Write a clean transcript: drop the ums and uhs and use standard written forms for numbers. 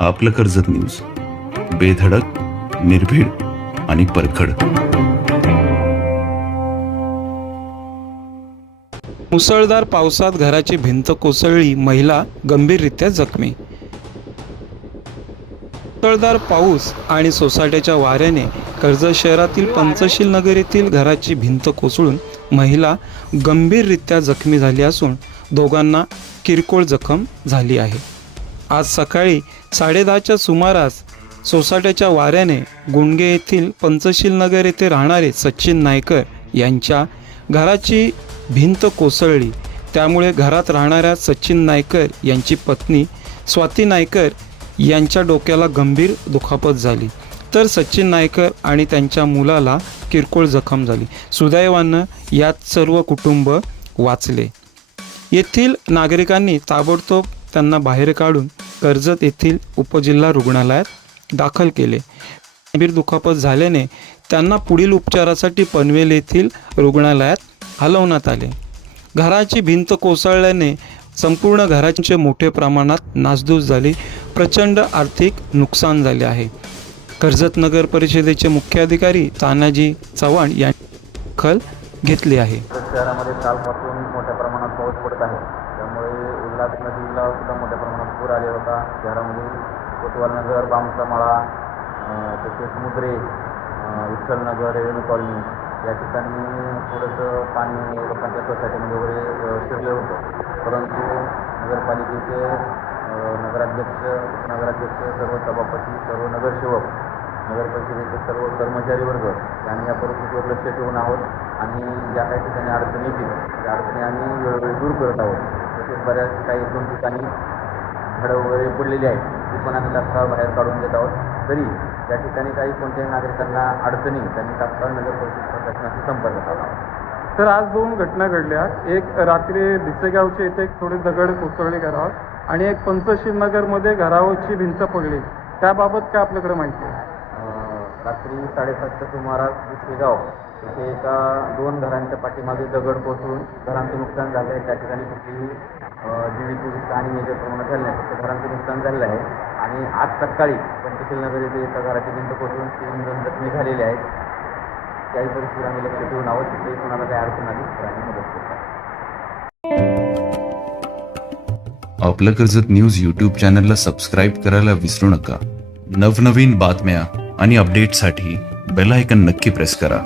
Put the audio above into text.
आपलं कर्जत न्यूज, बेधडक, निर्भीड आणि परखड. मुसळधार पावसात घराची भिंत कोसळली, महिला गंभीररित्या जखमी. मुसळधार पाऊस आणि सोसाट्याच्या वाऱ्याने कर्जत शहरातील पंचशील नगर येथील घराची भिंत कोसळून महिला गंभीररित्या जखमी झाली असून दोघांना किरकोळ जखम झाली आहे. आज सकाळी 10:30च्या सुमारास सोसाट्याच्या वाऱ्याने गुंडगे येथील पंचशील नगर येथे राहणारे सचिन नायकर यांच्या घराची भिंत कोसळली. त्यामुळे घरात राहणाऱ्या सचिन नायकर यांची पत्नी स्वाती नायकर यांच्या डोक्याला गंभीर दुखापत झाली, तर सचिन नायकर आणि त्यांच्या मुलाला किरकोळ जखम झाली. सुदैवानं यात सर्व कुटुंब वाचले. येथील नागरिकांनी ताबडतोब त्यांना बाहेर काढून कर्जत येथील उपजिल्हा रुग्णालयात दाखल केले. गंभीर दुखापत झाल्याने त्यांना पुढील उपचारासाठी पनवेल येथील रुग्णालयात हलवण्यात आले. घराची भिंत कोसळल्याने संपूर्ण घराचे मोठ्या प्रमाणात नासधूस झाली, प्रचंड आर्थिक नुकसान झाले आहे. कर्जत नगर परिषदेचे मुख्याधिकारी तानाजी चव्हाण यांनी दखल घेतली आहे. शहरामध्ये कालपासून मोठ्या प्रमाणात पाऊस पडत आहे, त्यामुळे उल्हास नदीला सुद्धा मोठ्या प्रमाणात पूर आले होता. शहरामध्ये कोतवाल नगर, बामचा मळा, तसेच मुद्रे, विठ्ठलनगर, रेव्हेन्यू कॉलनी या ठिकाणी थोडंसं पाणी लोकांच्या सोसायटीमध्ये वगैरे शिरलं होतं. परंतु नगरपालिकेचे नगराध्यक्ष, उपनगराध्यक्ष, सर्व सभापती, सर्व नगरसेवक, नगरपरिषदेचे सर्व कर्मचारी वर्ग यांनी या परिस्थितीवर लक्ष ठेवून आहोत आणि ज्या काही ठिकाणी अडचणी येतील त्या अडचणी आम्ही वेळोवेळी दूर करत आहोत. तसेच बऱ्याच काही 2 ठिकाणी झाडं वगैरे पडलेली आहेत, ती पण आम्ही तात्काळ बाहेर काढून देत आहोत. तरी त्या ठिकाणी काही कोणत्याही नागरिकांना अडचणी त्यांनी तात्काळ नगर परिषद प्रशासनाशी संपर्क साधावा. तर आज 2 घटना घडल्या. एक रात्री भिसेगावच्या इथे एक थोडी दगड कोसळली घरावर आणि एक पंचशील नगरमध्ये घरावरची भिंत पडली. त्याबाबत काय आपल्याकडे माहिती आहे? रात्री 7:30च्या सुमारास भिसेगाव इथे एका 2 घरांच्या पाठीमागे दगड कोसळून घरांचं नुकसान झालं आहे. त्या ठिकाणी कुठलीही जीवित आणि मेजर प्रमाणात झालं नाही, फक्त घरांचं नुकसान झालं आहे. आणि आज सकाळी पंचशील नगर येथे एका घराची भिंत कोसळून 3 जण जखमी झालेले आहेत. त्याही परिस्थितीवर आम्ही लक्ष ठेवून आहोत. तिथे कोणाला काही अडचण आली तर आम्ही मदत करतो. आपलं कर्जत न्यूज यूट्यूब चॅनलला सबस्क्राईब करायला विसरू नका. नवनवीन बातम्या आणि अपडेटसाठी बेल आयकॉन नक्की प्रेस करा.